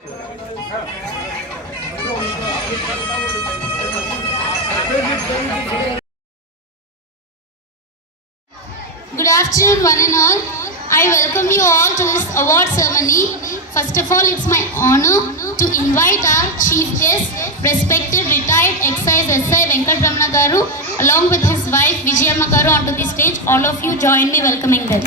Good afternoon, one and all. I welcome you all to this award ceremony. First of all, it's my honor to invite our chief guest, respected retired excise SI Venkatramana Garu, along with his wife Vijayamma Garu, onto the stage. All of you join me welcoming them.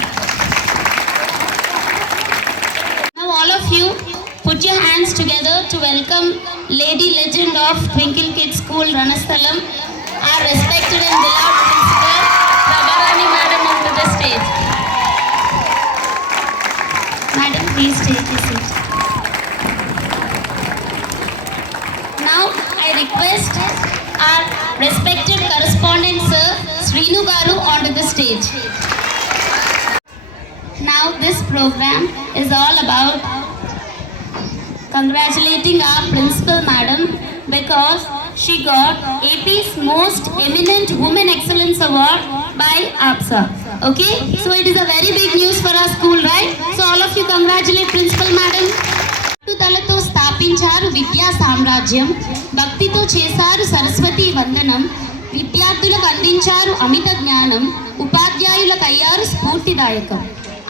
Now, all of you, put your hands together to welcome lady legend of Twinkle Kids School, Ranasthalam, our respected and beloved principal, Prabharani Madam, onto the stage. Madam, please take a seat. Now, I request our respected correspondent, Sir Srinu Garu, onto the stage. Now, this program is all about congratulating our principal madam because she got AP's most eminent women excellence award by APSA. Okay, so it is a very big news for our school, right? So all of you congratulate principal madam. పట్టుదలతో స్థాపించారు విద్యా సామ్రాజ్యం, భక్తితో చేశారు సరస్వతి వందనం, విద్యార్థులకు అందించారు అమిత జ్ఞానం, ఉపాధ్యాయులకు అయ్యారు స్ఫూర్తిదాయకం,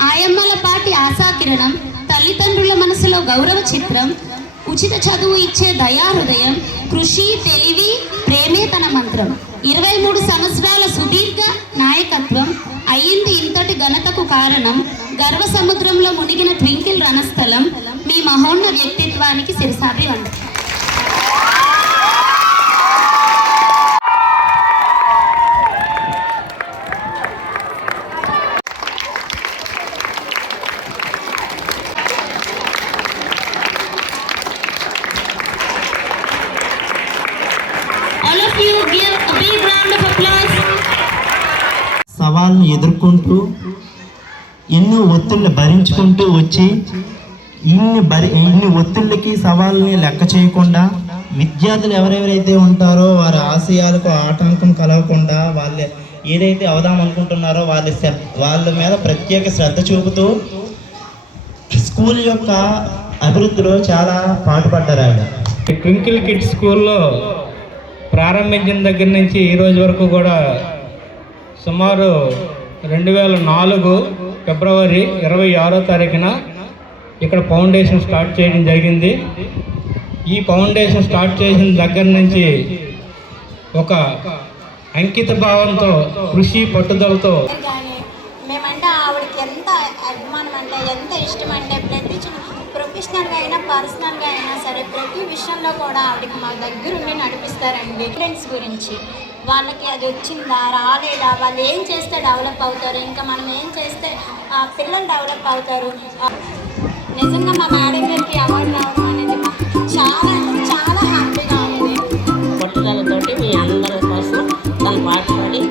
ఆయమ్మల పాటి ఆశాకిరణం, తల్లిదండ్రుల మనసులో గౌరవ చిత్రం, ఉచిత చదువు ఇచ్చే దయాహృదయం, కృషి తెలివి ప్రేమే తన మంత్రం, 23 సంవత్సరాల సుదీర్ఘ నాయకత్వం అయ్యింది ఇంతటి ఘనతకు కారణం, గర్వ సముద్రంలో మునిగిన ట్వింకిల్ రణస్థలం, మీ మహోన్నత వ్యక్తిత్వానికి శిరసాభివందనం. సవాళ్ళను ఎదుర్కొంటూ ఎన్నో ఒత్తిళ్ళు భరించుకుంటూ వచ్చి ఇన్ని ఒత్తిళ్ళకి సవాళ్ళని లెక్క చేయకుండా విద్యార్థులు ఎవరెవరైతే ఉంటారో వారి ఆశయాలకు ఆటంకం కలగకుండా వాళ్ళు ఏదైతే అవుదామనుకుంటున్నారో వాళ్ళ మీద ప్రత్యేక శ్రద్ధ చూపుతూ స్కూల్ యొక్క అభివృద్ధిలో చాలా పాటుపడ్డారు ఆవిడ. ట్వింకిల్ కిడ్స్ స్కూల్లో ప్రారంభించిన దగ్గర నుంచి ఈ రోజు వరకు కూడా సుమారు 2004 ఫిబ్రవరి 26వ తారీఖున ఇక్కడ ఫౌండేషన్ స్టార్ట్ చేయడం జరిగింది. ఈ ఫౌండేషన్ స్టార్ట్ చేసిన దగ్గర నుంచి ఒక అంకిత భావంతో కృషి పట్టుదలతో మేమంటే ఆవిడకి ఎంత అభిమానం అంటే ఎంత ఇష్టం అంటే ప్రతి ప్రొఫెషనల్గా అయినా పర్సనల్గా అయినా సరే ప్రతి విషయంలో కూడా ఆవిడకి మా దగ్గరుండి నడిపిస్తారండి. స్టూడెంట్స్ గురించి వాళ్ళకి అది వచ్చిందా రాలేదా, వాళ్ళు ఏం చేస్తే డెవలప్ అవుతారు, ఇంకా మనం ఏం చేస్తే పిల్లలు డెవలప్ అవుతారు. నిజంగా మా మేడం గారికి అవార్డు రావడం అనేది చాలా చాలా హ్యాపీగా ఉంది. పట్టుదలతోటి మీ అందరి కోసం తను పాటుపడి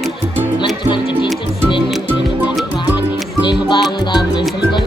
మంచి మంచి టీచర్స్ ఎన్నుకొని వాళ్ళకి స్నేహభావంగా మనుషులతో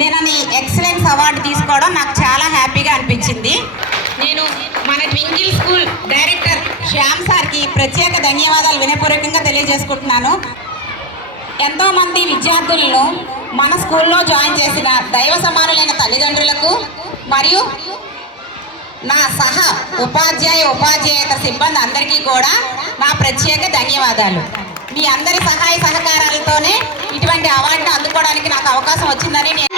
నేను ఈ ఎక్సలెన్స్ అవార్డు తీసుకోవడం నాకు చాలా హ్యాపీగా అనిపించింది. నేను మన ట్వింకిల్ స్కూల్ డైరెక్టర్ శ్యామ్ సార్కి ప్రత్యేక ధన్యవాదాలు వినయపూర్వకంగా తెలియజేసుకుంటున్నాను. ఎంతోమంది విద్యార్థులను మన స్కూల్లో జాయిన్ చేసిన దైవ సమానులైన తల్లిదండ్రులకు మరియు నా ఉపాధ్యాయేతర సిబ్బంది అందరికీ కూడా నా ప్రత్యేక ధన్యవాదాలు. మీ అందరి సహాయ సహకారాలతోనే ఇటువంటి అవార్డును అందుకోవడానికి నాకు అవకాశం వచ్చిందని నేను